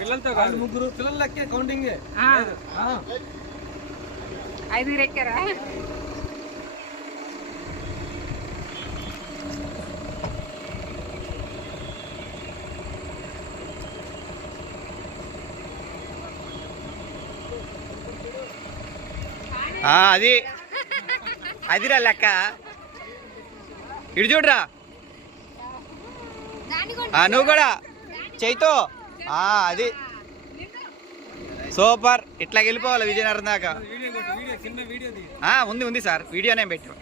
పిల్లలతో ముగ్గురు పిల్లలు లెక్కే కౌంటింగ్ ఐదుగురు ఎక్కారా? అది అదిరా లెక్క. ఇటు చూడరా నువ్వు కూడా చైతో. అది సూపర్. ఇట్లా వెళ్ళిపోవాలి విజయనగరం దాకా. ఉంది సార్, వీడియోనే పెట్టాం.